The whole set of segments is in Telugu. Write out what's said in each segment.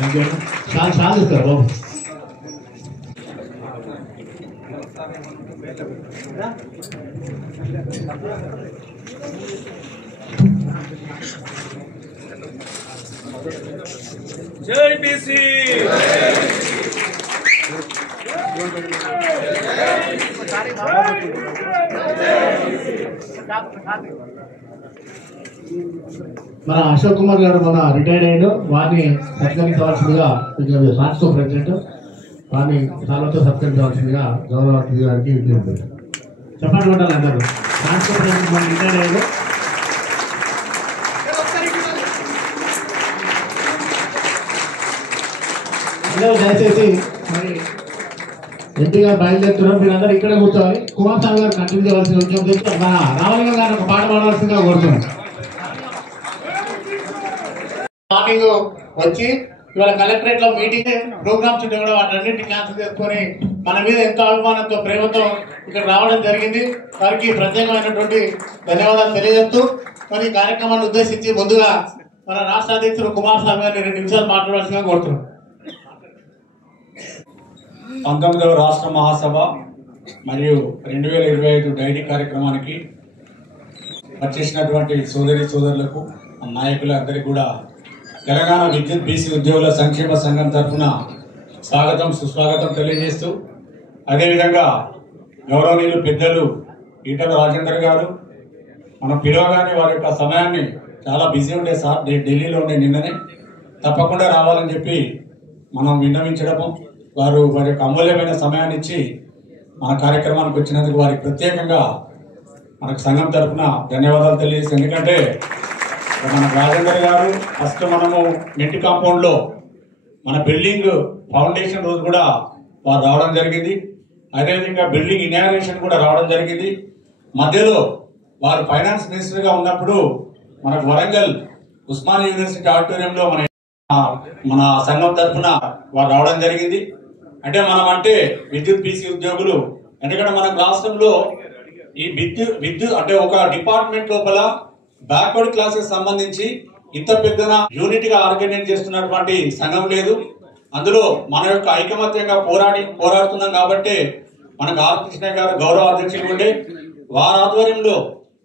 సాధిస్తారు బాబు. జై బీసీ. మన అశోక్ కుమార్ గారు మన రిటైర్డ్ అయ్యాడు, వారిని సత్కరించవలసిందిగా రాష్ట్ర ప్రెసిడెంట్ వారిని సార్లతో సత్కరించవలసిందిగా గౌరవ అతిథి గారికి విజ్ఞప్తి. చెప్పండి కొట్టాలి అందరూ. రాష్ట్ర ప్రెసిడెంట్ మన రిటైర్డ్ అయ్యాడు. దయచేసి మరి ఎంపీగా బయలుదేరుతున్నారు, మీరందరూ ఇక్కడే కూర్చోవాలి. కుమారస్వామి గారు కంటిన్యూ చేయవలసిన విజ్ఞప్తి. మన రామలింగం గారు ఒక పాట పాడవలసిందిగా కోరుతున్నాం. మార్నింగ్ వచ్చి ఇవాళ కలెక్టరేట్ లో మీటింగ్ ప్రోగ్రామ్స్ ఉంటే కూడా వాటన్నింటినీ క్యాన్సిల్ చేసుకొని మన మీద ఎంతో అభిమానంతో ప్రేమతో ఇక్కడ రావడం జరిగింది. వారికి ప్రత్యేకమైనటువంటి ధన్యవాదాలు తెలియజేస్తూ మరి ఈ కార్యక్రమాన్ని ఉద్దేశించి ముందుగా మన రాష్ట్ర అధ్యక్షుడు కుమారస్వామి గారిని 2 నిమిషాలు మాట్లాడాల్సిందిగా కోరుతున్నాం. 19వ రాష్ట్ర మహాసభ మరియు 2025 డైరీ కార్యక్రమానికి వచ్చేసినటువంటి సోదరులకు నాయకులందరికీ కూడా తెలంగాణ విద్యుత్ బీసీ ఉద్యోగుల సంక్షేమ సంఘం తరఫున స్వాగతం సుస్వాగతం తెలియజేస్తూ, అదేవిధంగా గౌరవనీయులు పెద్దలు ఈటల రాజేందర్ గారు మనం పిలవగానే వారి యొక్క సమయాన్ని చాలా బిజీ ఉండే సార్, ఢిల్లీలో ఉండే నిన్ననే తప్పకుండా రావాలని చెప్పి మనం విన్నవించడము, వారి యొక్క అమూల్యమైన సమయాన్ని ఇచ్చి మన కార్యక్రమానికి వచ్చినందుకు వారికి ప్రత్యేకంగా మనకు సంఘం తరఫున ధన్యవాదాలు తెలియజేసి, ఎందుకంటే మన రాజేందర్ గారు ఫస్ట్ మనము నెట్ కాంపౌండ్ లో మన బిల్డింగ్ ఫౌండేషన్ రోజు కూడా వారు రావడం జరిగింది. అదేవిధంగా బిల్డింగ్ ఇనాగ్రేషన్ కూడా రావడం జరిగింది. మధ్యలో వారు ఫైనాన్స్ మినిస్టర్ గా ఉన్నప్పుడు మనకు వరంగల్ ఉస్మానియా యూనివర్సిటీ ఆడిటోరియంలో మన సంఘం తరఫున వారు రావడం జరిగింది. అంటే మనం అంటే విద్యుత్ బీసీ ఉద్యోగులు, ఎందుకంటే మన రాష్ట్రంలో ఈ విద్యుత్ అంటే ఒక డిపార్ట్మెంట్ లోపల బ్యాక్వర్డ్ క్లాసెస్ సంబంధించి ఇంత పెద్దన యూనిట్ గా ఆర్గనైజ్ చేస్తున్నటువంటి సంఘం లేదు. అందులో మన యొక్క ఐకమత్యంగా పోరాడుతున్నాం కాబట్టి మనకు ఆర్ కృష్ణ గారు గౌరవ అధ్యక్షులు ఉండే వారి ఆధ్వర్యంలో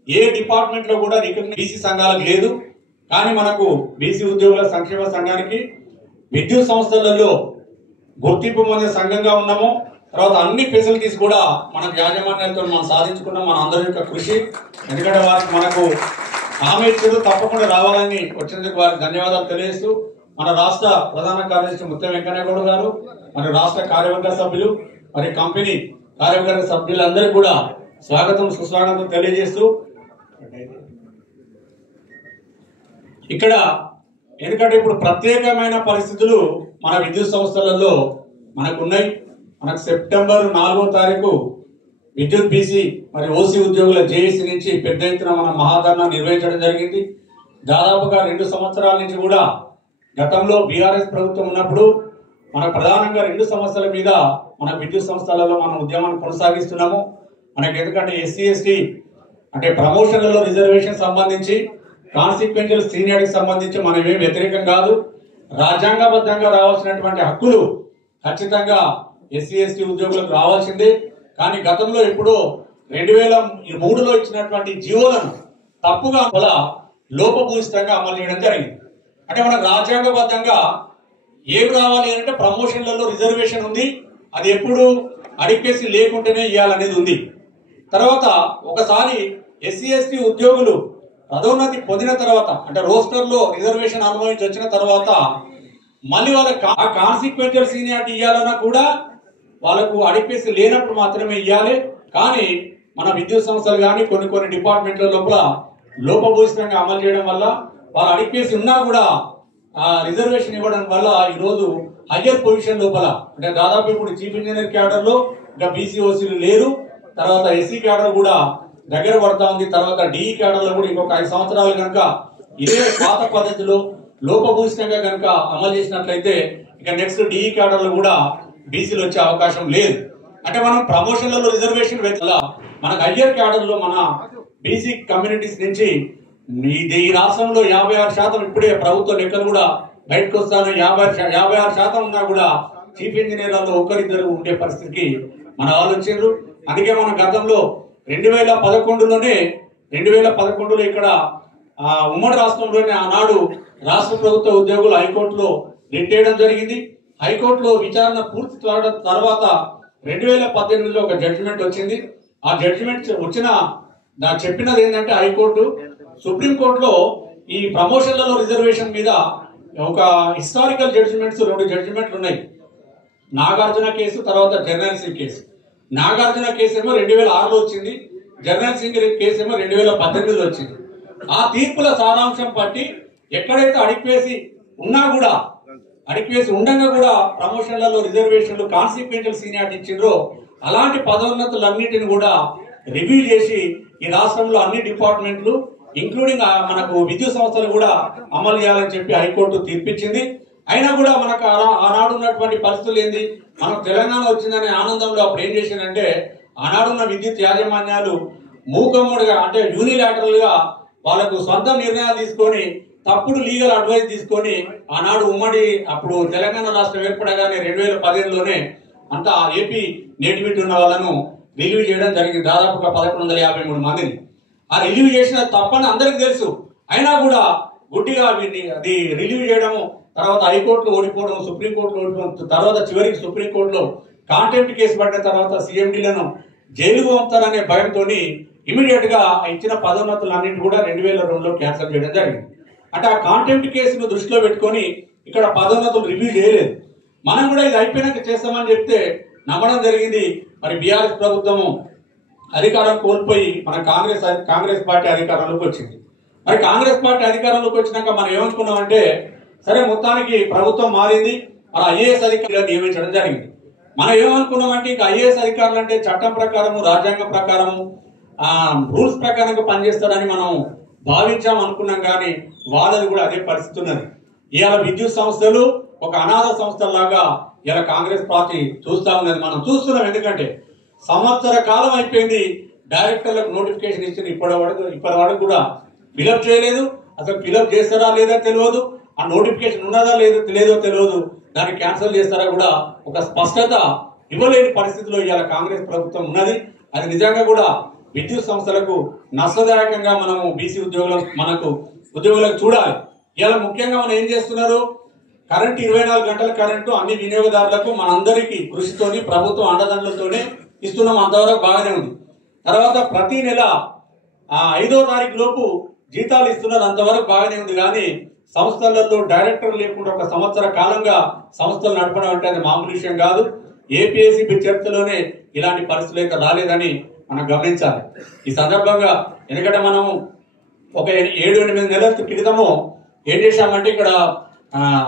ఏ డిపార్ట్మెంట్ లో కూడా బీసీ సంఘాలకు లేదు. కానీ మనకు బీసీ ఉద్యోగుల సంక్షేమ సంఘానికి విద్యుత్ సంస్థలలో గుర్తింపు పొందే సంఘంగా ఉన్నాము. తర్వాత అన్ని ఫెసిలిటీస్ కూడా మనకు యాజమాన్యాలతో మనం సాధించుకున్నాం, మన అందరి యొక్క కృషి. ఎందుకంటే వారికి మనకు హామీ ఇచ్చారు, తప్పకుండా రావాలని వచ్చినందుకు వారికి ధన్యవాదాలు తెలియజేస్తూ, మన రాష్ట్ర ప్రధాన కార్యదర్శి ముత్యం వెంకయ్య గౌడ్ గారు, మరి రాష్ట్ర కార్యవర్గ సభ్యులు, మరి కంపెనీ కార్యవర్గ సభ్యులందరికీ కూడా స్వాగతం సుస్వాగతం తెలియజేస్తూ, ఇక్కడ ఎందుకంటే ఇప్పుడు ప్రత్యేకమైన పరిస్థితులు మన విద్యుత్ సంస్థలలో మనకు ఉన్నాయి. మనకు సెప్టెంబర్ 4వ తారీఖు విద్యుత్ బీసీ మరి ఓసీ ఉద్యోగుల జేఏసీ నుంచి పెద్ద ఎత్తున మన మహాధర్నా నిర్వహించడం జరిగింది. దాదాపుగా 2 సంవత్సరాల నుంచి కూడా గతంలో బీఆర్ఎస్ ప్రభుత్వం ఉన్నప్పుడు మనకు ప్రధానంగా 2 సమస్యల మీద మన విద్యుత్ సంస్థలలో మనం ఉద్యమాన్ని కొనసాగిస్తున్నాము. మనకి ఎందుకంటే ఎస్సీ ఎస్టీ అంటే ప్రమోషన్లలో రిజర్వేషన్ సంబంధించి, కాన్సిక్వెన్షియల్ సీనియారిటీకి సంబంధించి మనం ఏం వ్యతిరేకం కాదు. రాజ్యాంగబద్ధంగా రావాల్సినటువంటి హక్కులు ఖచ్చితంగా ఎస్సీ ఎస్టీ ఉద్యోగులకు రావాల్సిందే. కానీ గతంలో ఎప్పుడో 2003లో ఇచ్చినటువంటి జీవోలను తప్పుగా లోపభూయిష్టంగా అమలు చేయడం జరిగింది. అంటే మనకు రాజ్యాంగబద్ధంగా ఏమి రావాలి అంటే ప్రమోషన్లలో రిజర్వేషన్ ఉంది, అది ఎప్పుడు అడిక్టేసి లేకుంటేనే ఇవ్వాలనేది ఉంది. తర్వాత ఒకసారి ఎస్సీ ఎస్టీ ఉద్యోగులు పదోన్నతి పొందిన తర్వాత అంటే రోస్టర్ లో రిజర్వేషన్ అనుభవించి వచ్చిన తర్వాత మళ్ళీ వాళ్ళకి ఆ కాన్సిక్వెన్షియల్ సీనియారిటీ ఇవ్వాలన్నా కూడా వాళ్ళకు అడిక్టేసి లేనప్పుడు మాత్రమే ఇవ్వాలి. కానీ మన విద్యుత్ సంస్థలు కానీ కొన్ని డిపార్ట్మెంట్ల లోపల లోపభూయిష్టంగా అమలు చేయడం వల్ల వాళ్ళు అడిక్టేసి ఉన్నా కూడా రిజర్వేషన్ ఇవ్వడం వల్ల ఈ రోజు హయ్యర్ పొజిషన్ లోపల అంటే దాదాపు ఇప్పుడు చీఫ్ ఇంజనీర్ క్యాడర్ లో ఇంకా బీసీఓసీలు లేరు. తర్వాత ఎస్సీ క్యాడర్ కూడా దగ్గర పడతా ఉంది. తర్వాత డిఈ క్యాడర్ లో కూడా ఇంకొక 5 సంవత్సరాలు కనుక ఇదే పాత పద్ధతిలో లోపభూయిష్టంగా కనుక అమలు చేసినట్లయితే ఇక నెక్స్ట్ డిఈ క్యాడర్ లో కూడా బీసీలు వచ్చే అవకాశం లేదు. అంటే మనం ప్రమోషన్లలో రిజర్వేషన్ వల్ల మనకు హయ్యర్ క్యాడర్ లో మన బీసీ కమ్యూనిటీస్ నుంచి ఈ రాష్ట్రంలో 56% ఇప్పుడే ప్రభుత్వ లెక్కలు కూడా బయటకు వస్తాను 56% ఉన్నా కూడా చీఫ్ ఇంజనీర్లలో ఒకరిద్దరు ఉండే పరిస్థితికి మన వాళ్ళు వచ్చారు. అందుకే మన గతంలో 2011లో ఇక్కడ ఉమ్మడి రాష్ట్రంలోనే ఆనాడు రాష్ట్ర ప్రభుత్వ ఉద్యోగులు హైకోర్టులో రిట్ చేయడం జరిగింది. హైకోర్టులో విచారణ పూర్తి తర్వాత 2018లో ఒక జడ్జిమెంట్ వచ్చింది. ఆ జడ్జిమెంట్ చెప్పినది ఏంటంటే హైకోర్టు సుప్రీంకోర్టులో ఈ ప్రమోషన్లలో రిజర్వేషన్ మీద ఒక హిస్టారికల్ జడ్జిమెంట్స్ 2 జడ్జిమెంట్లు ఉన్నాయి. నాగార్జున కేసు, తర్వాత journal Singh case. Nagarjuna case ఏమో 2006లో వచ్చింది, జర్నల్ సింగ్ కేసు ఏమో 2018లో వచ్చింది. ఆ తీర్పుల సారాంశం బట్టి ఎక్కడైతే అడిక్వేసి ఉండగా కూడా ప్రమోషన్లలో రిజర్వేషన్లు కాన్సిక్వెన్షియల్ సీనియారిటీ ఇచ్చిండ్రో అలాంటి పదోన్నతులన్నిటిని కూడా రివ్యూ చేసి ఈ రాష్ట్రంలో అన్ని డిపార్ట్మెంట్లు ఇంక్లూడింగ్ మనకు విద్యుత్ సంస్థలు కూడా అమలు చేయాలని చెప్పి హైకోర్టు తీర్పిచ్చింది. అయినా కూడా మనకు ఆనాడు ఉన్నటువంటి పరిస్థితులు ఏంది, మనకు తెలంగాణ వచ్చిందనే ఆనందంలో అప్పుడు ఏం చేసిందంటే ఆనాడున్న విద్యుత్ యాజమాన్యాలు మూకమ్ముడుగా అంటే యూనిలాటరల్ గా వాళ్ళకు సొంత నిర్ణయాలు తీసుకొని తప్పుడు లీగల్ అడ్వైస్ తీసుకొని ఆనాడు అప్పుడు తెలంగాణ రాష్ట్రం ఏర్పడగానే 2015లోనే అంతా ఏపీ నేటివిటీ ఉన్న వాళ్ళను రిలీవ్ చేయడం జరిగింది. దాదాపుగా 1153 మందిని. ఆ రిలీవ్ చేసిన తప్పని అందరికి తెలుసు. అయినా కూడా గుడ్డిగా అది రిలీవ్ చేయడము, తర్వాత హైకోర్టులో ఓడిపోవడం, సుప్రీంకోర్టులో ఓడిపోవడం, తర్వాత చివరికి సుప్రీంకోర్టులో కాంటెంప్ట్ కేసు పడిన తర్వాత సీఎండీలను జైలుకు పంపుతారనే భయంతో ఇమీడియట్ గా ఇచ్చిన పదోన్నతులన్నింటి కూడా 2002లో క్యాన్సిల్ చేయడం జరిగింది. అంటే ఆ కాంటెంప్ట్ కేసును దృష్టిలో పెట్టుకొని ఇక్కడ పదోన్నతులు రివ్యూ చేయలేదు. మనం కూడా ఇది అయిపోయినాక చేస్తామని చెప్తే నమ్మడం జరిగింది. మరి బీఆర్ఎస్ ప్రభుత్వము అధికారం కోల్పోయి మన కాంగ్రెస్ పార్టీ అధికారంలోకి వచ్చింది. మరి కాంగ్రెస్ పార్టీ అధికారంలోకి వచ్చినాక మనం ఏమనుకున్నామంటే సరే మొత్తానికి ప్రభుత్వం మారింది, మరి ఐఏఎస్ అధికారులను నియమించడం జరిగింది. మనం ఏమనుకున్నామంటే ఇక ఐఏఎస్ అధికారులు అంటే చట్టం ప్రకారము, రాజ్యాంగం ప్రకారము, రూల్స్ ప్రకారంగా పనిచేస్తారని మనం భావించాం అనుకున్నాం. కానీ వాళ్ళది కూడా అదే పరిస్థితి ఉన్నది. ఇవాళ విద్యుత్ సంస్థలు ఒక అనాథ సంస్థలాగా ఇలా కాంగ్రెస్ పార్టీ చూస్తా ఉన్నది. మనం చూస్తున్నాం. ఎందుకంటే సంవత్సర కాలం అయిపోయింది, డైరెక్టర్లకు నోటిఫికేషన్ ఇచ్చిన ఇప్పటి వరకు కూడా ఫిలప్ చేయలేదు. అసలు ఫిలప్ చేస్తారా లేదా తెలియదు, ఆ నోటిఫికేషన్ ఉన్నదా లేదో తెలియదు, దాన్ని క్యాన్సిల్ చేస్తారా కూడా ఒక స్పష్టత ఇవ్వలేని పరిస్థితిలో ఇవాళ కాంగ్రెస్ ప్రభుత్వం ఉన్నది. అది నిజంగా కూడా విద్యుత్ సంస్థలకు నష్టదాయకంగా మనము బీసీ ఉద్యోగులకు చూడాలి. ఇలా ముఖ్యంగా మనం ఏం చేస్తున్నారు, కరెంటు 24 గంటల కరెంటు అన్ని వినియోగదారులకు మనందరికీ కృషితోని ప్రభుత్వం అండదండలతోనే ఇస్తున్నాం, అంతవరకు బాగానే ఉంది. తర్వాత ప్రతి నెల 5వ తారీఖు లోపు జీతాలు ఇస్తున్నారు, అంతవరకు బాగానే ఉంది. కానీ సంస్థలలో డైరెక్టర్ లేకుండా ఒక సంవత్సర కాలంగా సంస్థలు నడపడం అంటే అది మామూలు విషయం కాదు. ఏపీఎస్సీ చరిత్రలోనే ఇలాంటి పరిస్థితులు అయితే రాలేదని మనం గమనించాలి. ఈ సందర్భంగా ఎందుకంటే మనము ఒక 7-8 నెలల క్రితము ఏం చేశామంటే ఇక్కడ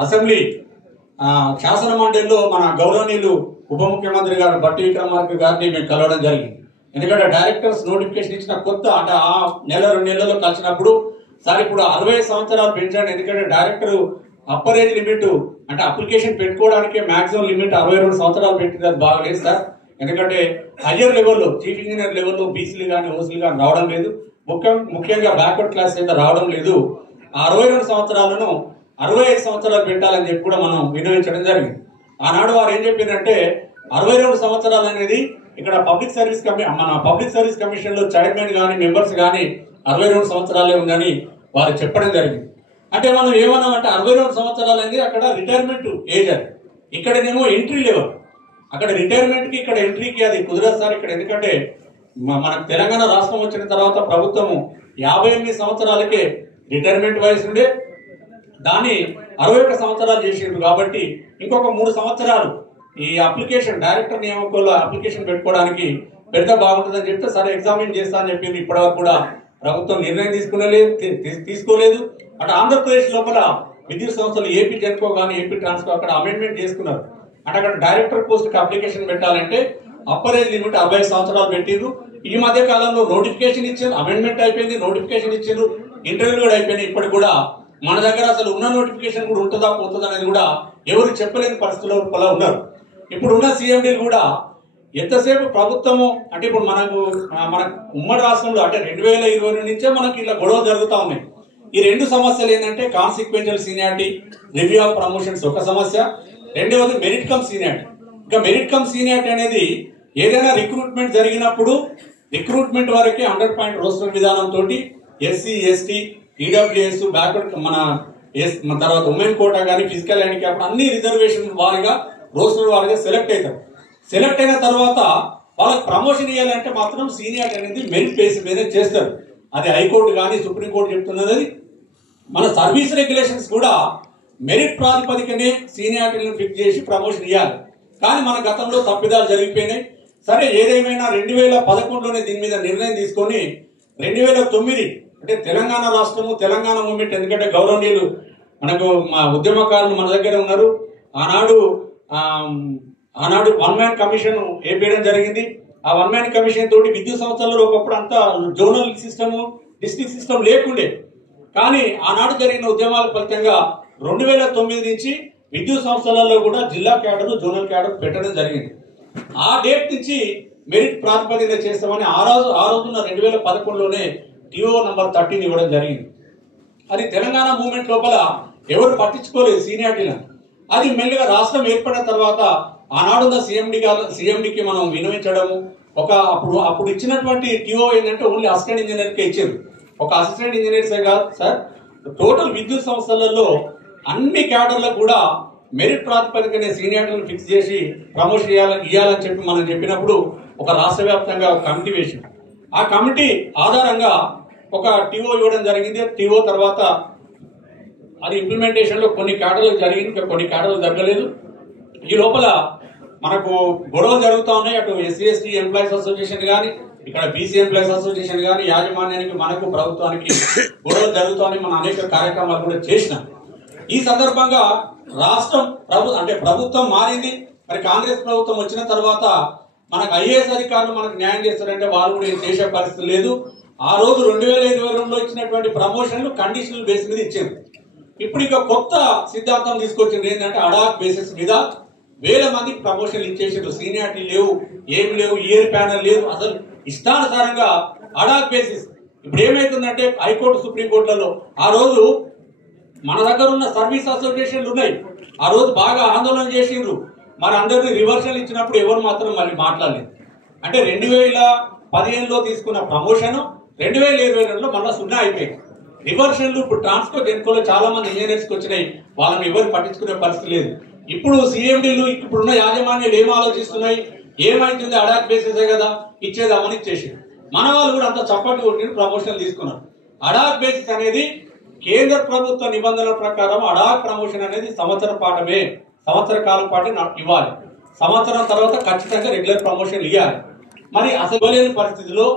అసెంబ్లీ శాసన మండలిలో మన గౌరవనీయులు ఉప ముఖ్యమంత్రి గారు బట్టి విక్రమార్క గారిని మేము కలవడం జరిగింది. ఎందుకంటే డైరెక్టర్స్ నోటిఫికేషన్ ఇచ్చిన కొత్త అంటే ఆ 1-2 నెలల్లో కలిసినప్పుడు సార్ ఇప్పుడు 60 సంవత్సరాలు పెంచండి, ఎందుకంటే డైరెక్టర్ అప్పర్ ఏజ్ లిమిట్ అంటే అప్లికేషన్ పెట్టుకోవడానికి మాక్సిమం లిమిట్ 62 సంవత్సరాలు పెట్టింది, అది బాగలేదు సార్. ఎందుకంటే హయ్యర్ లెవెల్లో చీఫ్ ఇంజనీర్ లెవెల్లో బీసీలు కానీ ఓసీలు కానీ రావడం లేదు, ముఖ్యంగా బ్యాక్వర్డ్ క్లాస్ అయితే రావడం లేదు. 62 సంవత్సరాలను 65 సంవత్సరాలు పెట్టాలని చెప్పి కూడా మనం వినియోగించడం జరిగింది. ఆనాడు వారు ఏం చెప్పిందంటే 62 సంవత్సరాలు అనేది ఇక్కడ పబ్లిక్ సర్వీస్ కమిషన్ లో చైర్మన్ కానీ మెంబర్స్ కానీ 62 సంవత్సరాలే ఉందని వారు చెప్పడం జరిగింది. అంటే మనం ఏమన్నామంటే 62 సంవత్సరాలు అనేది అక్కడ రిటైర్మెంట్ ఏజ్, అది ఇక్కడనేమో ఎంట్రీ లెవెల్. అక్కడ రిటైర్మెంట్ కి ఇక్కడ ఎంట్రీకి అది కుదరదు సార్ ఇక్కడ. ఎందుకంటే మనకు తెలంగాణ రాష్ట్రం వచ్చిన తర్వాత ప్రభుత్వము 58 సంవత్సరాలకే రిటైర్మెంట్ వయసు ఉండే దాన్ని 61 సంవత్సరాలు చేసిండ్రు. కాబట్టి ఇంకొక 3 సంవత్సరాలు ఈ అప్లికేషన్ డైరెక్టర్ నియామకంలో అప్లికేషన్ పెట్టుకోవడానికి పెడితే బాగుంటుందని చెప్తే సరే ఎగ్జామిన్ చేస్తా అని చెప్పింది. ఇప్పటివరకు కూడా ప్రభుత్వం నిర్ణయం తీసుకోలేదు. అటు ఆంధ్రప్రదేశ్ లోపల విద్యుత్ సంస్థలు ఏపీ జెన్కో కానీ ఏపీ ట్రాన్స్కో అక్కడ అమెండ్మెంట్ చేసుకున్నారు. అంటే అక్కడ డైరెక్టర్ పోస్ట్ కి అప్లికేషన్ పెట్టాలంటే అప్పర్ ఏజ్ లిమిట్ 65 సంవత్సరాలు పెట్టిండ్రు. ఈ మధ్య కాలంలో నోటిఫికేషన్ ఇచ్చారు, అమెండ్మెంట్ అయిపోయింది, నోటిఫికేషన్ ఇచ్చారు, ఇంటర్వ్యూలు కూడా అయిపోయినాయి. ఇప్పటికి కూడా మన దగ్గర అసలు ఉన్న నోటిఫికేషన్ కూడా ఉంటుందా పోతుందా అనేది కూడా ఎవరు చెప్పలేని పరిస్థితుల్లో ఉన్నారు. ఇప్పుడు ఉన్న సీఎండీలు కూడా ఎంతసేపు ప్రభుత్వము అంటే ఇప్పుడు మన ఉమ్మడి రాష్ట్రంలో అంటే 2020 నుంచే మనకి ఇలా గొడవ జరుగుతూ ఉన్నాయి. ఈ రెండు సమస్యలు ఏంటంటే consequential seniority, review of promotions ఒక సమస్య, రెండవది మెరిట్ కమ్ సీనియారిటీ. ఇంకా మెరిట్ కమ్ సీనియారిటీ అనేది ఏదైనా రిక్రూట్మెంట్ జరిగినప్పుడు రిక్రూట్మెంట్ వరకే 100 రోస్టర్ విధానంతో ఎస్సీ, ఎస్టీ, ఈడబ్ల్యూఎస్, బ్యాక్వర్డ్ మన తర్వాత ఉమెన్ కోటా కానీ ఫిజికల్ హ్యాండిక్యాప్ అన్ని రిజర్వేషన్ వారిగా రోస్టర్ వారిగా సెలెక్ట్ అవుతారు. సెలెక్ట్ అయిన తర్వాత వాళ్ళకి ప్రమోషన్ ఇవ్వాలంటే మాత్రం సీనియారిటీ అనేది మెరిట్ బేస్ మీద చేస్తారు. అది హైకోర్టు కానీ సుప్రీంకోర్టు చెప్తున్నది. మన సర్వీస్ రెగ్యులేషన్స్ కూడా మెరిట్ ప్రాతిపదికనే సీనియారిటీలను ఫిక్స్ చేసి ప్రమోషన్ ఇవ్వాలి. కానీ మన గతంలో తప్పిదాలు జరిగిపోయినాయి. సరే ఏదేమైనా 2011లోనే దీని మీద నిర్ణయం తీసుకొని 2009 అంటే తెలంగాణ రాష్ట్రము, తెలంగాణ మూవ్మెంట్, ఎందుకంటే గౌరవనీయులు మనకు మా ఉద్యమకారులు మన దగ్గర ఉన్నారు. ఆనాడు వన్ మ్యాన్ కమిషన్ వేయడం జరిగింది. ఆ వన్ మ్యాన్ కమిషన్ తోటి విద్యుత్ సంస్థలలో ఒకప్పుడు అంతా జోనల్ సిస్టమ్, డిస్ట్రిక్ట్ సిస్టమ్ లేకుండే. కానీ ఆనాడు జరిగిన ఉద్యమాల ఫలితంగా 2009 నుంచి విద్యుత్ సంస్థలలో కూడా జిల్లా క్యాడర్, జోనల్ క్యాడర్ పెట్టడం జరిగింది. ఆ డేట్ నుంచి మెరిట్ ప్రాతిపదికన చేస్తామని ఆ రోజున 2011లోనే టీఓ నంబర్ 13 ఇవ్వడం జరిగింది. అది తెలంగాణ మూవ్మెంట్ లోపల ఎవరు పట్టించుకోలేదు సీనియారిటీలను. అది మెల్లిగా రాష్ట్రం ఏర్పడిన తర్వాత ఆనాడున్న సీఎండికి మనం వినవించడము, అప్పుడు ఇచ్చినటువంటి టీఓ ఏంటంటే ఓన్లీ అసిస్టెంట్ ఇంజనీర్కే ఇచ్చారు. ఒక అసిస్టెంట్ ఇంజనీర్సే కాదు సార్, టోటల్ విద్యుత్ సంస్థలలో అన్ని క్యాడర్లకు కూడా మెరిట్ ప్రాతిపదికనే సీనియారిటీలను ఫిక్స్ చేసి ప్రమోషన్ ఇవ్వాలని చెప్పి మనం చెప్పినప్పుడు ఒక రాష్ట్ర వ్యాప్తంగా ఒక కమిటీ వేసి ఆ కమిటీ ఆధారంగా ఒక టీఓ ఇవ్వడం జరిగింది. టీఓ తర్వాత అది ఇంప్లిమెంటేషన్ లో కొన్ని క్యాడర్లకు జరిగింది, ఇంకా కొన్ని క్యాడర్లు జరగలేదు. ఈ లోపల మనకు గొడవలు జరుగుతూ ఉన్నాయి. అటు ఎస్సీ ఎస్టీ ఎంప్లాయీస్ అసోసియేషన్ కానీ, ఇక్కడ బీసీ ఎంప్లాయీస్ అసోసియేషన్ కానీ, యాజమాన్యానికి మనకు ప్రభుత్వానికి గొడవలు జరుగుతాయని మనం అనేక కార్యక్రమాలు కూడా చేసినాం. ఈ సందర్భంగా రాష్ట్రం ప్రభుత్వం మారింది. మరి కాంగ్రెస్ ప్రభుత్వం వచ్చిన తర్వాత మనకు ఐఏఎస్ అధికారులు మనకు న్యాయం చేస్తారంటే వాళ్ళు కూడా ఏం చేసే పరిస్థితి లేదు. ఆ రోజు 2022లో ఇచ్చినటువంటి ప్రమోషన్లు కండిషనల్ బేస్ మీద ఇచ్చారు. ఇప్పుడు ఇక కొత్త సిద్ధాంతం తీసుకొచ్చింది ఏంటంటే అడాక్ బేసిస్ మీద వేల మందికి ప్రమోషన్లు ఇచ్చేసారు. సీనియారిటీ లేవు, ఏమి లేవు, ఇయర్ ప్యానల్ లేదు, అసలు ఇష్టానుసారంగా అడాక్ బేసిస్. ఇప్పుడు ఏమైతుందంటే హైకోర్టు, సుప్రీంకోర్టులలో ఆ రోజు మన దగ్గర ఉన్న సర్వీస్ అసోసియేషన్లు ఉన్నాయి. ఆ రోజు బాగా ఆందోళన చేసిండ్రు. మరి అందరినీ రివర్సల్ ఇచ్చినప్పుడు ఎవరు మాత్రం మళ్ళీ మాట్లాడలేదు. అంటే 2015లో తీసుకున్న ప్రమోషన్ 2022లో మళ్ళీ 0 అయిపోయింది. రివర్షన్లు ఇప్పుడు ట్రాన్స్కో డెన్కోలో చాలా మంది ఇంజనీర్స్కి వచ్చినాయి. వాళ్ళని ఎవరు పట్టించుకునే పరిస్థితి లేదు. ఇప్పుడు సీఎండీలు ఇప్పుడున్న యాజమాన్యాలు ఏం ఆలోచిస్తున్నాయి, ఏమైతుంది, అడాక్ బేసిసే కదా ఇచ్చేదామని ఇచ్చేసి మన వాళ్ళు కూడా అంత చప్పట్లు కొట్టి ప్రమోషన్లు తీసుకున్నారు. అడాక్ బేసిస్ అనేది కేంద్ర ప్రభుత్వ నిబంధనల ప్రకారం అడాక్ ప్రమోషన్ అనేది సంవత్సర కాలం పాటు ఇవ్వాలి. సంవత్సరం తర్వాత ఖచ్చితంగా రెగ్యులర్ ప్రమోషన్ ఇవ్వాలి. మరి అసలు ఇవ్వలేని పరిస్థితిలో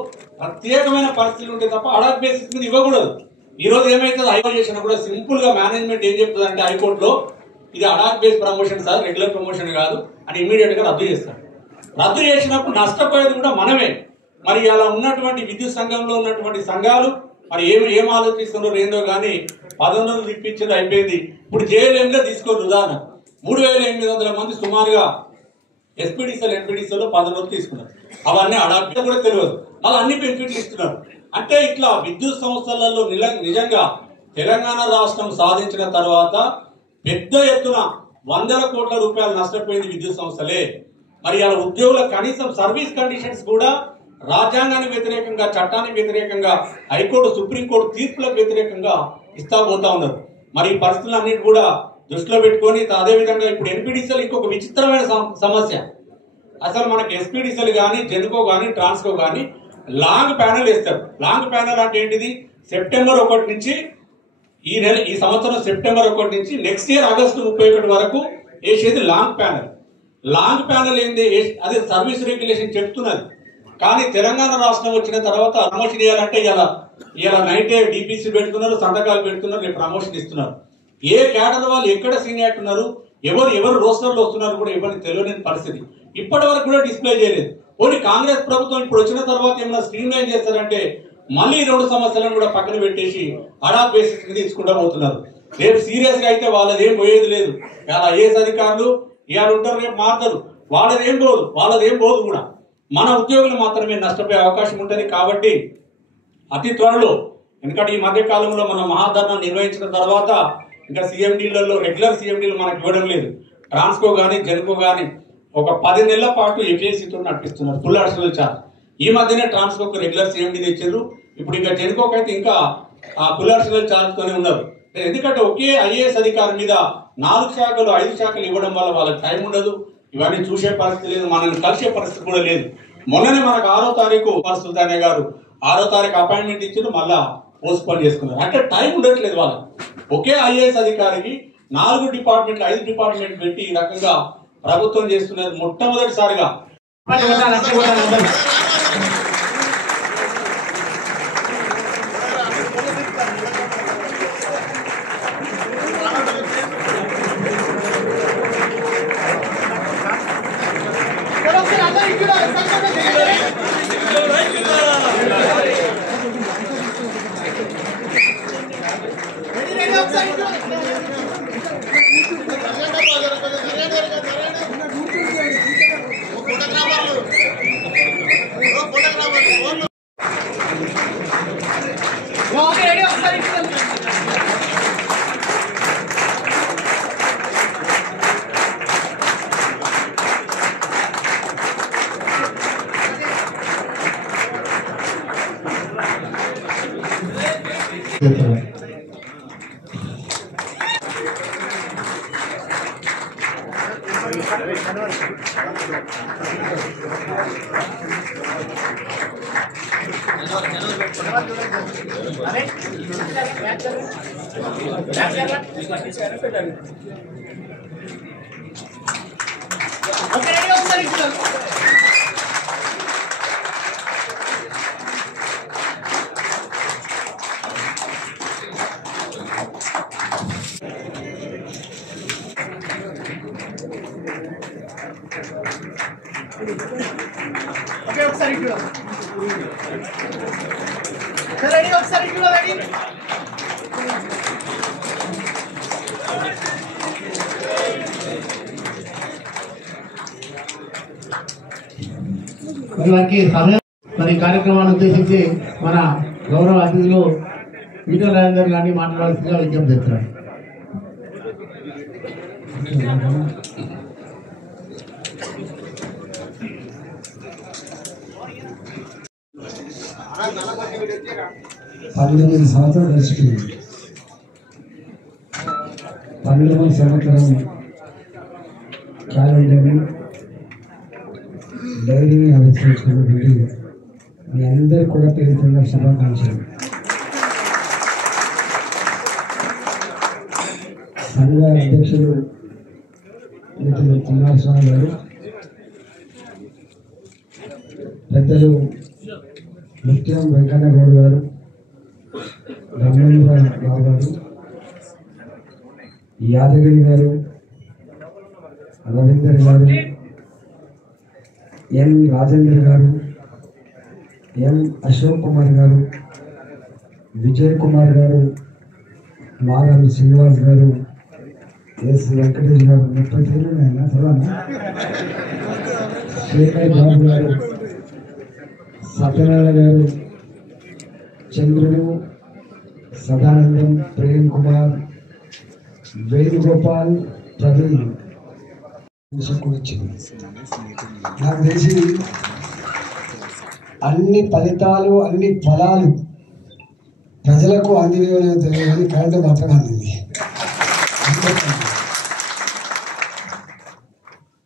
ప్రత్యేకమైన పరిస్థితులు ఉంటే తప్ప అడాక్ బేసిస్ మీద ఇవ్వకూడదు. ఈ రోజు ఏమైతుంది, హైకోర్టు చేసినా కూడా సింపుల్ గా మేనేజ్మెంట్ ఏం చెప్తుంది అంటే హైకోర్టులో ఇది ad hoc base promotion sir, regular promotion కాదు అని ఇమీడియట్ గా రద్దు చేస్తారు. రద్దు చేసినప్పుడు నష్టపోయేది కూడా మనమే. మరి అలా ఉన్నటువంటి విద్యుత్ సంఘంలో ఉన్నటువంటి సంఘాలు మరి ఏం ఆలోచిస్తున్నారో ఏందో కానీ 1100 తిప్పించేది అయిపోయింది. ఇప్పుడు జేఎల్ఎంలో తీసుకోండి, ఉదాహరణ 3800 మంది సుమారుగా ఎస్పీడీసీలు ఎన్పీడీసీలో 1100 తీసుకున్నారు. అవన్నీ అడాక్ కూడా తెలియదు, మళ్ళీ అన్ని బెనిఫిట్లు ఇస్తున్నారు. అంటే ఇట్లా విద్యుత్ సంస్థలలో నిజంగా తెలంగాణ రాష్ట్రం సాధించిన తర్వాత పెద్ద ఎత్తున 100 కోట్ల రూపాయలు నష్టపోయింది విద్యుత్ సంస్థలే. మరి అలా ఉద్యోగుల కనీసం సర్వీస్ కండిషన్స్ కూడా రాజ్యాంగానికి వ్యతిరేకంగా, చట్టానికి వ్యతిరేకంగా, హైకోర్టు, సుప్రీంకోర్టు తీర్పులకు వ్యతిరేకంగా ఇస్తా పోతా ఉన్నారు. మరి ఈ పరిస్థితులన్నిటి కూడా దృష్టిలో పెట్టుకొని అదేవిధంగా ఇప్పుడు ఎన్పీడీసీలు ఇంకొక విచిత్రమైన సమస్య. అసలు మనకి ఎస్పీడీసీలు కానీ, జెన్కో కానీ, ట్రాన్స్కో కానీ లాంగ్ ప్యానల్ వేస్తారు. లాంగ్ ప్యానల్ అంటే ఏంటిది, సెప్టెంబర్ 1 నుంచి ఈ సంవత్సరం సెప్టెంబర్ 1 నుంచి నెక్స్ట్ ఇయర్ ఆగస్టు 31 వరకు వేసేది లాంగ్ ప్యానల్. లాంగ్ ప్యానల్ ఏంది, అదే సర్వీస్ రెగ్యులేషన్ చెప్తున్నది. కానీ తెలంగాణ రాష్ట్రం వచ్చిన తర్వాత ప్రమోషన్ ఇవ్వాలంటే ఇలా నైటే డిపిసి పెడుతున్నారు, సంతకాలు పెడుతున్నారు, రేపు ప్రమోషన్ ఇస్తున్నారు. ఏ క్యాడర్ వాళ్ళు ఎక్కడ సీనియర్ ఉన్నారు, ఎవరు రోస్టర్లో వస్తున్నారు కూడా ఎవరిని తెలియని పరిస్థితి. ఇప్పటి వరకు కూడా డిస్ప్లే చేయలేదు. పోనీ కాంగ్రెస్ ప్రభుత్వం ఇప్పుడు వచ్చిన తర్వాత ఏమైనా స్ట్రీమ్ లైన్ చేస్తారంటే మళ్ళీ 2 సమస్యలను కూడా పక్కన పెట్టేసి అడాక్ బేసిస్ మీద తీసుకుంటూ పోతున్నారు. రేపు సీరియస్ గా అయితే వాళ్ళది ఏం పోయేది లేదు. ఇలా ఐఏఎస్ అధికారులు ఇవాళ ఉంటారు, రేపు మారుతారు. వాళ్ళదేం పోదు కూడా. మన ఉద్యోగులు మాత్రమే నష్టపోయే అవకాశం ఉంటుంది. కాబట్టి అతి త్వరలో ఎందుకంటే ఈ మధ్య కాలంలో మనం మహాధర్నా నిర్వహించిన తర్వాత ఇంకా సిఎండీలలో రెగ్యులర్ సిఎండీలు మనకు ఇవ్వడం లేదు. ట్రాన్స్కో కానీ జెన్కో కానీ ఒక 10 నెలల పాటు ఎఫ్ఏసీతో నడిపిస్తున్నారు ఫుల్ అడిషనల్ ఛార్జ్. ఈ మధ్యనే ట్రాన్స్కోకు రెగ్యులర్ సిఎండీని ఇచ్చారు. ఇప్పుడు ఇంకా జెన్కోకి అయితే ఇంకా ఫుల్ అడిషనల్ ఛార్జ్ తోనే ఉన్నారు. ఎందుకంటే ఒకే ఐఏఎస్ అధికారి మీద 4 శాఖలు 5 శాఖలు ఇవ్వడం వల్ల వాళ్ళకి టైం ఉండదు, ఇవన్నీ చూసే పరిస్థితి లేదు, మనల్ని కలిసే పరిస్థితి కూడా లేదు. మొన్ననే మనకు 6వ తారీఖు సుల్తానే గారు 6వ తారీఖు అపాయింట్మెంట్ ఇచ్చారు, మళ్ళా పోస్ట్పోన్ చేసుకున్నారు. అంటే టైం ఉండట్లేదు వాళ్ళకి. ఒకే ఐఏఎస్ అధికారికి 4 డిపార్ట్మెంట్లు 5 డిపార్ట్మెంట్ పెట్టి ఈ రకంగా ప్రభుత్వం చేస్తున్నది మొట్టమొదటిసారిగా. వారికి సమయం మరి కార్యక్రమాన్ని ఉద్దేశించి మన గౌరవ అతిథులు ఈటల రాజేందర్ గారిని మాట్లాడాల్సిందిగా విజ్ఞప్తి చేస్తున్నారు. పన్నెండు సంవత్సరాలు గడిచిపోయింది. 12వ సంవత్సరం క్యాలెండర్ని డైరీని ఆవిష్కరించుకున్నటువంటి మీ అందరూ కూడా పేరుతున్న శుభాకాంక్షలు. సంఘ అధ్యక్షులు మిత్రులు కుమారస్వామి గారు, పెద్దలు ముత్యం వెంకన్నగౌడ్ గారు, రమేంద్రరావు గారు, యాదగిరి గారు, రవీందర్ గారు, ఎన్ రాజేందర్ గారు, ఎం అశోక్ కుమార్ గారు, విజయ్ కుమార్ గారు, మారం శ్రీనివాస్ గారు, ఎస్ వెంకటేష్ గారు, 30 ఏళ్ళు ఉన్నాయన్నా చదవన్నా, శేఖర్ బాబు గారు, సత్యనారాయణ గారు, చంద్రుడు, సదానందం, ప్రేమ్ కుమార్, వేణుగోపాల్, ప్రవీణ్ వచ్చింది. నాకు తెలిసి అన్ని ఫలితాలు అన్ని ఫలాలు ప్రజలకు అందినో తెలియదు కానీ కరెంటు మాత్రం అందింది.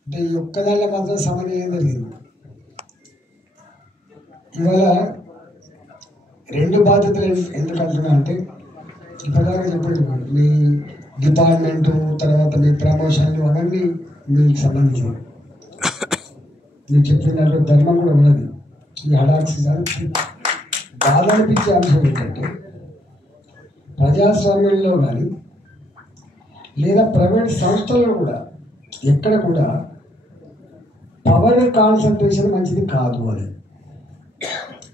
అంటే ఈ ఒక్కదాంట్లో మాత్రం సమన్వయం జరిగింది. ఇవాళ 2 బాధ్యతలు ఎందుకు అంటున్నా అంటే, ఇప్పటిదాకా చెప్పండి మీ డిపార్ట్మెంటు, తర్వాత మీ ప్రమోషన్లు అవన్నీ మీకు సంబంధించినవి. మీరు చెప్పిన దాంట్లో ధర్మం కూడా ఉన్నది. ఈ హడాక్స్ బాధ అనిపించే అంశం ఏంటంటే, ప్రజాస్వామ్యంలో కానీ లేదా ప్రైవేట్ సంస్థల్లో కూడా ఎక్కడ కూడా పవర్ కాన్సన్ట్రేషన్ మంచిది కాదు. అని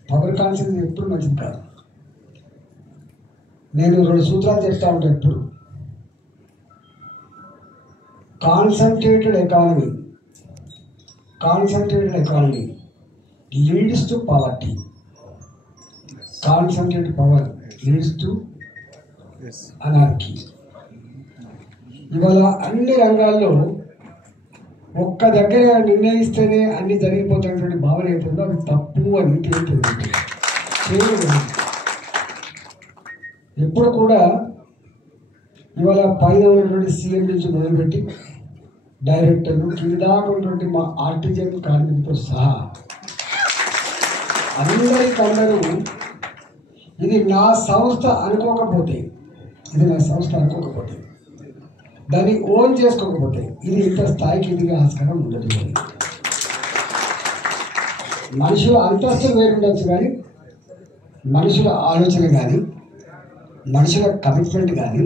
పవర్ కాన్సన్ట్రేషన్ ఎప్పుడు మంచిది కాదు. నేను 2 సూత్రాలు చెప్తా ఉంటాను ఎప్పుడు. Concentrated economy leads to poverty. Concentrated power leads to anarchy. ఇవాళ అన్ని రంగాల్లో ఒక్క దగ్గర నిర్ణయిస్తేనే అన్ని జరిగిపోతున్నటువంటి భావన అవుతుందో అది తప్పు అని తెలియదు. ఎప్పుడు కూడా ఇవాళ పైన ఉన్నటువంటి సీఎం నుంచి మొదలుపెట్టి డైరెక్టర్లు కిందాక ఉన్నటువంటి మా ఆర్టిజన్ కార్మికులతో సహా అందరూ ఇది నా సంస్థ అనుకోకపోతే దాన్ని ఓన్ చేసుకోకపోతే ఇది ఇంత స్థాయికి ఇదిగా ఆస్కారం ఉండదు. మనుషుల అంతస్తు వేరుండొచ్చు కానీ మనుషుల ఆలోచన కానీ మనుషుల కమిట్మెంట్ కానీ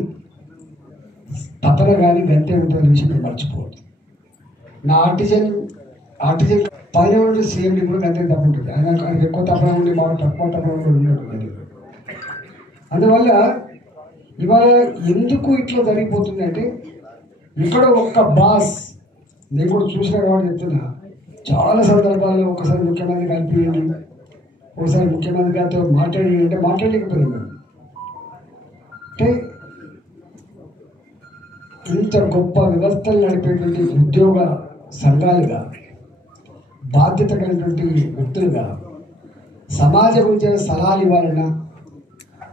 తపన కానీ గంటే ఉంటున్న విషయం మీరు మర్చిపోవద్దు. నా ఆర్టిజన్ పైన ఉండే సీఎండి కూడా గంటే తప్ప ఉంటుంది. ఆయన ఎక్కువ తపన ఉండి మా తక్కువ తపన ఉండేటువంటి. అందువల్ల ఇవాళ ఎందుకు ఇట్లా జరిగిపోతుంది అంటే ఇక్కడ ఒక్క బాస్, నేను కూడా చూసిన కాబట్టి చెప్తున్నా, చాలా సందర్భాల్లో ఒకసారి ముఖ్యమంత్రి కలిపియండి, ఒకసారి ముఖ్యమంత్రి గారితో మాట్లాడి అంటే మాట్లాడలేకపోయింది. అంటే ఇంత గొప్ప వ్యవస్థలు నడిపేటువంటి ఉద్యోగ సంఘాలుగా బాధ్యత కలిగినటువంటి వ్యక్తులుగా సమాజం గురించి సలహాలు ఇవ్వాలన్నా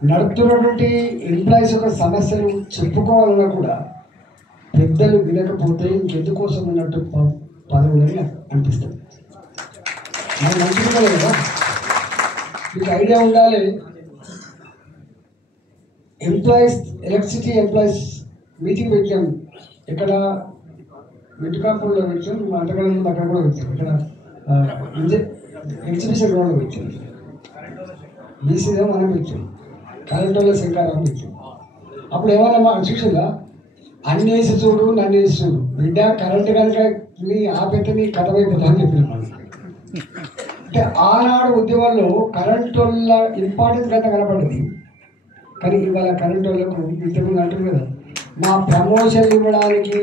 నడుపుతున్నటువంటి ఎంప్లాయీస్ యొక్క సమస్యలు చెప్పుకోవాలన్నా కూడా పెద్దలు వినకపోతే ఇంకెందుకోసం ఉన్నట్టు పదవులని అనిపిస్తుంది. మనం మంచిగా కదా, మీకు ఐడియా ఉండాలి. ఎంప్లాయీస్ ఎలక్ట్రిసిటీ ఎంప్లాయీస్ మీటింగ్ పెట్టాం. ఇక్కడ వెంటుకాపూర్లో పెట్టాం, అంతకాలంలో అక్కడ కూడా పెట్టాం. ఇక్కడ ఎగ్జిబిషన్ గ్రౌండ్లో పెట్టాం. బీసీలో మనం పెట్టాం, కరెంట్ వాళ్ళ శంకారం పెట్టాం. అప్పుడు ఏమన్నా చూసిందా, అన్ని వేసి చూడు నన్ను వేసి చూడు బిడ్డ, కరెంట్ కనుక నీ ఆపైతే నీ కథ అయిపోతా అని చెప్పిన మనం. అంటే ఆనాడు ఉద్యమంలో కరెంట్ వాళ్ళ ఇంపార్టెన్స్ కథ కనపడింది. కానీ ఇవాళ కరెంట్ వాళ్ళకు ఇంతకుముందు అంటారు కదా, మా ప్రమోషన్ ఇవ్వడానికి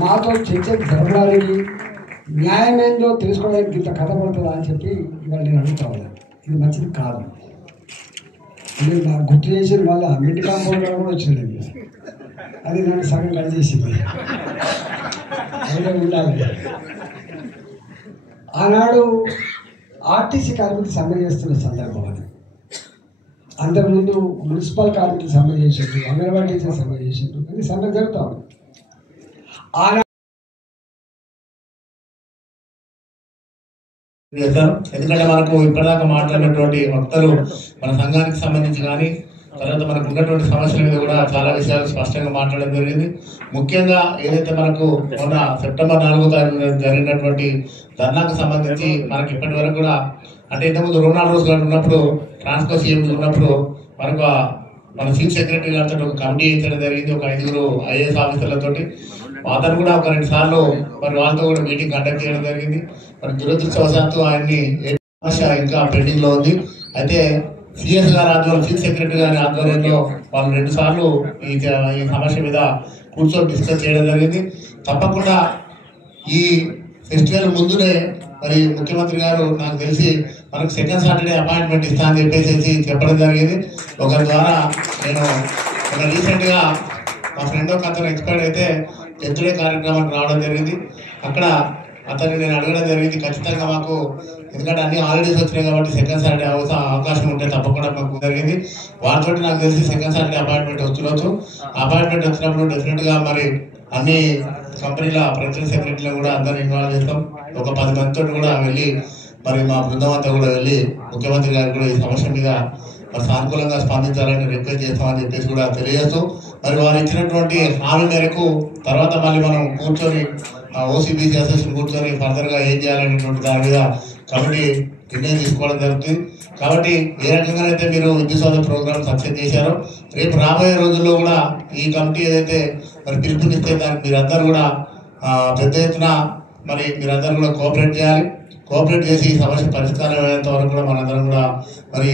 మాతో చర్చ జరపడానికి న్యాయం ఏందో తెలుసుకోవడానికి ఇంత కథ పడుతుందా అని చెప్పి ఇవాళ నేను అడుగుతా ఉన్నాను. ఇది మంచిది కాదు. నేను నాకు గుర్తు చేసిన వల్ల మిడ్ కాంపౌండ్ కూడా వచ్చింది. అది నన్ను సగం కలిసేసింది. అయితే ఉండాలి. ఆనాడు ఆర్టీసీ కార్మికులు సమ్మె చేస్తున్న సందర్భం అది. అంతకుముందు మున్సిపల్ కార్మికులు సమ్మె చేసిండ్రు, అంగన్వాడీ టీచర్ సమ్మె చేసిండ్రు, అది సమ్మె జరుగుతూ ఉంది. ఎందుకంటే మనకు ఇప్పటిదాకా మాట్లాడినటువంటి వక్తలు మన సంఘానికి సంబంధించి కానీ తర్వాత మనకు ఉన్నటువంటి సమస్యల మీద కూడా చాలా విషయాలు స్పష్టంగా మాట్లాడడం జరిగింది. ముఖ్యంగా ఏదైతే మనకు మొన్న సెప్టెంబర్ 4వ తారీఖున జరిగినటువంటి ధర్నాకు సంబంధించి మనకి ఇప్పటి వరకు కూడా, అంటే ఇంతకుముందు రోనాల్డ్ రోజ్ గారు ఉన్నప్పుడు, ట్రాన్స్కో సీఎం ఉన్నప్పుడు మనకు మన చీఫ్ సెక్రటరీ గారితో ఒక కమిటీ వేయించడం జరిగింది, ఒక 5 ఐఏఎస్ ఆఫీసర్లతోటి. అతను కూడా ఒక 2 సార్లు మరి వాళ్ళతో కూడా మీటింగ్ కండక్ట్ చేయడం జరిగింది. మరి దురదృష్టవశాత్తు ఆయన్ని సమస్య ఇంకా పెండింగ్ లో ఉంది. అయితే సిఎస్ గారి ఆధ్వర్యంలో, చీఫ్ సెక్రటరీ గారి ఆధ్వర్యంలో వాళ్ళు 2 సార్లు ఈ సమస్య మీద కూర్చొని డిస్కస్ చేయడం జరిగింది. తప్పకుండా ఈ ఫెస్టివల్ ముందునే మరి ముఖ్యమంత్రి గారు నాకు తెలిసి మనకు సెకండ్ సాటర్డే అపాయింట్మెంట్ ఇస్తా అని చెప్పేసి చెప్పడం జరిగింది. ఒకరి ద్వారా నేను రీసెంట్గా మా ఫ్రెండ్ ఒక అతను ఎక్స్పైర్డ్ అయితే 10th డే కార్యక్రమానికి రావడం జరిగింది. అక్కడ అతన్ని నేను అడగడం జరిగింది, ఖచ్చితంగా మాకు ఎందుకంటే అన్ని హాలిడేస్ వచ్చినాయి కాబట్టి సెకండ్ సాటర్డే అవకాశం ఉంటే తప్పకుండా మాకు జరిగింది. వారితో నాకు తెలిసి సెకండ్ సాటర్డే అపాయింట్మెంట్ వస్తున్నచ్చు. అపాయింట్మెంట్ వచ్చినప్పుడు డెఫినెట్గా మరి అన్ని కంపెనీల ప్రెసిడెంట్ సెక్రటరీలు కూడా అందరినీ ఇన్వాల్వ్ చేస్తాం. ఒక 10 మందితో కూడా వెళ్ళి మరి మా బృందం అంతా కూడా వెళ్ళి ముఖ్యమంత్రి గారు కూడా ఈ సమస్య మీద మరి సానుకూలంగా స్పందించాలని రిక్వెస్ట్ చేస్తామని చెప్పేసి కూడా తెలియజేస్తూ, మరి వారు ఇచ్చినటువంటి హామీ మేరకు తర్వాత మళ్ళీ మనం కూర్చొని ఓసీబీసీ అసోసియేషన్ కూర్చొని ఫర్దర్గా ఏం చేయాలనేటువంటి దాని మీద కమిటీ నిర్ణయం తీసుకోవడం జరుగుతుంది. కాబట్టి ఏ రకంగా అయితే మీరు విద్యుత్ సోదర ప్రోగ్రామ్ సక్సెస్ చేశారో, రేపు రాబోయే రోజుల్లో కూడా ఈ కమిటీ ఏదైతే మరి పిలుపునిస్తే దానికి మీరందరూ కూడా పెద్ద ఎత్తున మరి మీరందరూ కూడా కోఆపరేట్ చేసి ఈ సమస్య పరిష్కారం అయ్యేంత వరకు కూడా మనందరం కూడా మరి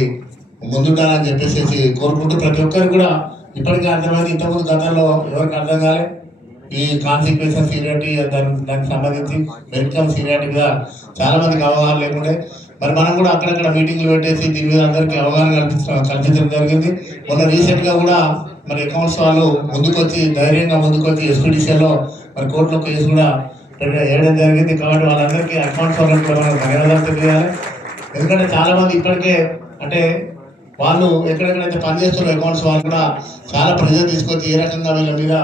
ముందుండాలని చెప్పేసి కోరుకుంటూ, ప్రతి ఒక్కరికి కూడా ఇప్పటికీ అర్థమైంది. ఇంతకుముందు గతంలో ఎవరికి అర్థం కాలే ఈ కాన్సిక్వెన్సెస్ సీనియారిటీ దానికి సంబంధించి వెల్కమ్ సీనియారిటీ మీద చాలా మందికి అవగాహన లేకుండే. మరి మనం కూడా అక్కడక్కడ మీటింగ్లు పెట్టేసి దీని మీద అందరికీ అవగాహన కల్పించడం జరిగింది. మొన్న రీసెంట్గా కూడా మరి అకౌంట్స్ వాళ్ళు ముందుకొచ్చి ధైర్యంగా ముందుకొచ్చి ఎస్పీడీసీలో మరి కోర్టులో కేసు కూడా వేయడం జరిగింది. కాబట్టి వాళ్ళందరికీ అకౌంట్స్ వాళ్ళకి కూడా మనం ధన్యవాదాలు తెలియాలి. ఎందుకంటే చాలామంది ఇప్పటికే అంటే వాళ్ళు ఎక్కడెక్కడైతే పనిచేస్తున్న అకౌంట్స్ వాళ్ళు కూడా చాలా ప్రెజర్ తీసుకొచ్చి ఏ రకంగా వీళ్ళ మీద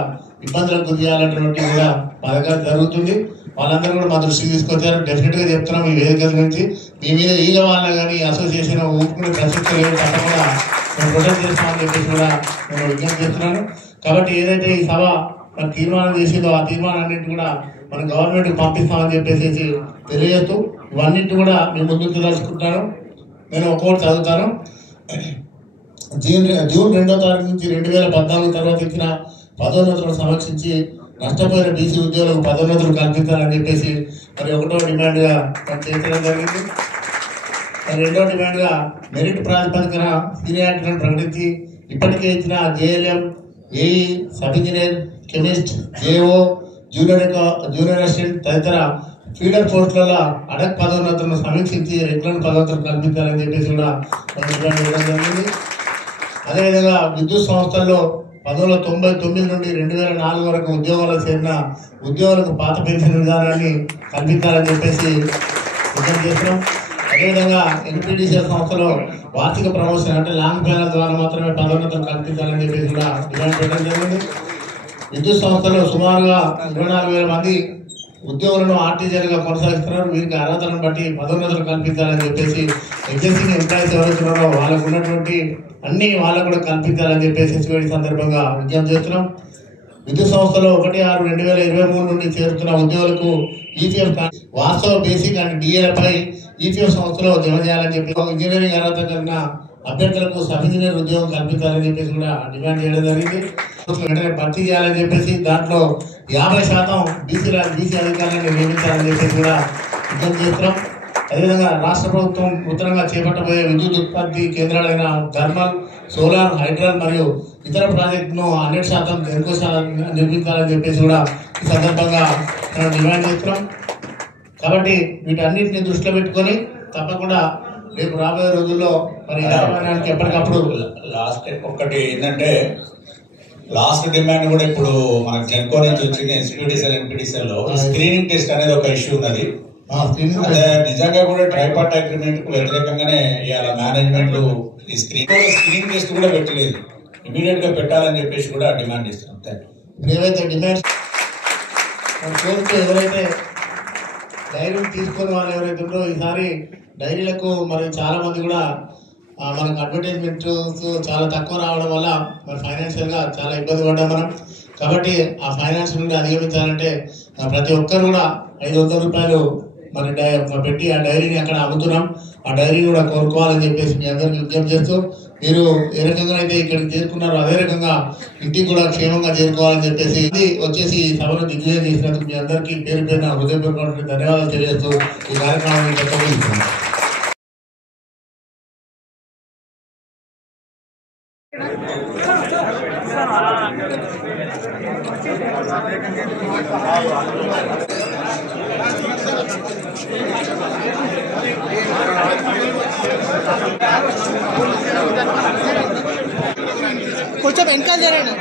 ఇబ్బందులకు గురి చేయాలన్నటువంటి కూడా పథకాలు జరుగుతుంది. వాళ్ళందరూ కూడా మా దృష్టికి తీసుకొచ్చారు. డెఫినెట్గా చెప్తున్నాం ఈ వేదిక నుంచి మీ మీద ఈగ వాళ్ళ కానీ అసోసియేషన్ ఊపుకునే ప్రసక్తి లేదు, తప్పకుండా మేము ప్రొటెక్ట్ చేస్తామని చెప్పేసి కూడా నేను విజ్ఞప్తి చేస్తున్నాను. కాబట్టి ఏదైతే ఈ సభ మరి తీర్మానం చేసిందో ఆ తీర్మానాన్నింటి కూడా మన గవర్నమెంట్కి పంపిస్తామని చెప్పేసి తెలియజేస్తూ ఇవన్నింటి కూడా మేము ముందుకు తెలుసుకుంటాను. నేను ఒక్కొక్కటి చదువుతాను. జూన్ 2వ తారీఖు నుంచి 2014 తర్వాత ఇచ్చిన పదోన్నతులను సమీక్షించి నష్టపోయిన బీసీ ఉద్యోగులకు పదోన్నతులు కల్పించాలని చెప్పేసి మరి ఒకటో డిమాండ్గా చేర్చడం జరిగింది. మరి రెండో డిమాండ్గా మెరిట్ ప్రాతిపదికన సీనియారిటీలను ప్రకటించి ఇప్పటికే ఇచ్చిన JLM, AE, sub engineer, chemist, JO, junior assistant తదితర ఫీడర్ పోస్టులలో అడక్ పదోన్నతులను సమీక్షించి రెగ్యులర్ పదోన్నతులు కల్పించాలని చెప్పేసి కూడా డిమాండ్ చేయడం జరిగింది. అదేవిధంగా విద్యుత్ సంస్థల్లో 1999 నుండి 2004 వరకు ఉద్యోగాల్లో చేరిన ఉద్యోగులకు పాత పెన్షన్ విధానాన్ని కల్పించాలని చెప్పేసి విజ్ఞప్తి చేస్తున్నాం. అదేవిధంగా ఎన్పీడీసీఎల్ సంస్థలో వార్షిక ప్రమోషన్ అంటే లాంగ్ ప్యానల్ ద్వారా మాత్రమే పదోన్నతులు కల్పించాలని చెప్పేసి కూడా డిమాండ్ చేయడం జరిగింది. విద్యుత్ సంస్థలో సుమారుగా 24,000 మంది ఉద్యోగులను ఆర్టీజీలుగా కొనసాగిస్తున్నారు. వీరికి అర్హతలను బట్టి పదోన్నతులు కల్పించాలని చెప్పేసి ఎగ్జిస్టింగ్ ఎంప్లాయీస్ ఎవరైతున్నారో వాళ్ళకు ఉన్నటువంటి అన్ని వాళ్ళకు కూడా కల్పించాలని చెప్పేసి హెచ్ఓడి సందర్భంగా విజ్ఞప్తి చేస్తున్నాం. విద్యుత్ సంస్థలో 1/6/2023 నుండి చేరుతున్న ఉద్యోగులకు ఈపీఎఫ్ వాస్తవ బేసిక్ అండ్ డిఏలపై ఈపీఎఫ్ సంస్థలో జమ చేయాలని చెప్పి ఇంజనీరింగ్ అర్హత కలిగిన అభ్యర్థులకు సబ్ ఇంజనీర్ ఉద్యోగం కల్పించాలని చెప్పేసి కూడా డిమాండ్ చేయడం జరిగింది. వెంటనే భర్తీ చేయాలని చెప్పేసి దాంట్లో 50% బీసీ అధికారులను నియమించాలని చెప్పేసి కూడా విజ్ఞప్తి చేస్తున్నాం. అదేవిధంగా రాష్ట్ర ప్రభుత్వం నూతనంగా చేపట్టబోయే విద్యుత్ ఉత్పత్తి కేంద్రాలైన థర్మల్, సోలార్, హైడ్రల్ మరియు ఇతర ప్రాజెక్టును 100% జెన్కో నిర్మించాలని చెప్పేసి కూడా ఈ సందర్భంగా మనం డిమాండ్ చేస్తున్నాం. కాబట్టి వీటన్నిటిని దృష్టిలో పెట్టుకొని తప్పకుండా రేపు రాబోయే రోజుల్లో మరి యాజమాన్యానికి ఎప్పటికప్పుడు లాస్ట్ ఒక్కటి ఏంటంటే లాస్ట్ డిమాండ్ కూడా ఇప్పుడు మనకు జెన్కో నుంచి వచ్చింది. ఎన్పీడీసీఎల్ లో స్క్రీనింగ్ టెస్ట్ అనేది ఒక ఇష్యూ ఉన్నది. అదే నిజంగా కూడా ట్రైపార్ట్ అగ్రిమెంట్ కు వ్యతిరేకంగానే ఇవాళ మేనేజ్మెంట్ ఈ స్క్రీనింగ్ టెస్ట్ కూడా పెట్టలేదు. ఇమీడియట్ గా పెట్టాలని చెప్పేసి కూడా డిమాండ్ ఇస్తున్నాం. ఏవైతే డిమాండ్స్ ఎవరైతే డైరీ తీసుకుని వాళ్ళు ఎవరైతే ఉన్నారో ఈసారి డైరీలకు మరి చాలా మంది కూడా మనకు అడ్వర్టైజ్మెంట్స్ చాలా తక్కువ రావడం వల్ల మరి ఫైనాన్షియల్గా చాలా ఇబ్బంది పడ్డాం మనం. కాబట్టి ఆ ఫైనాన్స్ నుండి అధిగమించాలంటే ప్రతి ఒక్కరు కూడా 500 రూపాయలు మరి పెట్టి ఆ డైరీని అక్కడ అమ్ముతున్నాం. ఆ డైరీని కూడా కోరుకోవాలని చెప్పేసి మీ అందరికీ విజ్ఞప్తి చేస్తూ మీరు ఏ రకంగా అయితే ఇక్కడికి చేరుకున్నారో అదే రకంగా ఇంటికి కూడా క్షేమంగా చేరుకోవాలని చెప్పేసి వచ్చేసి ఈ సభను దిగ్విజయం చేసినందుకు మీ అందరికీ పేరు పేరున హృదయపూర్వక ధన్యవాదాలు తెలియజేస్తూ ఈ కార్యక్రమాన్ని కొనసాగిస్తున్నాం. కొంచెం వెనకాల జరగండి.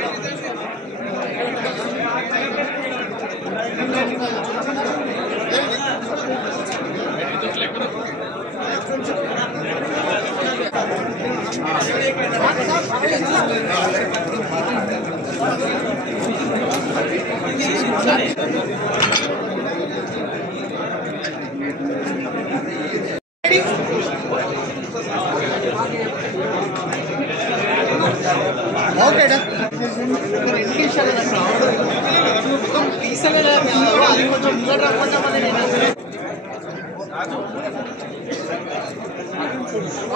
ఓకేడా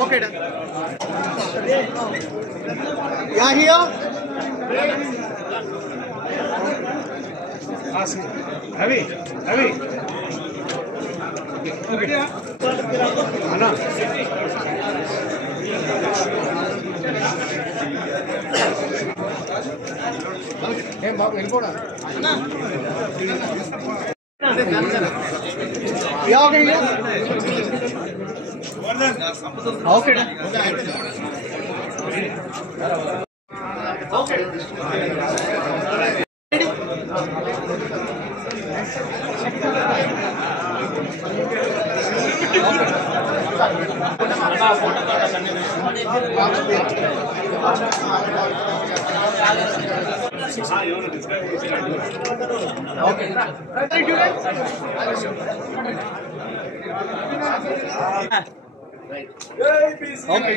ఓకేడా యా హియర్ అవి అన్నా ఏం బాబు వెళ్ళిపోడా యా okay okay done okay ready okay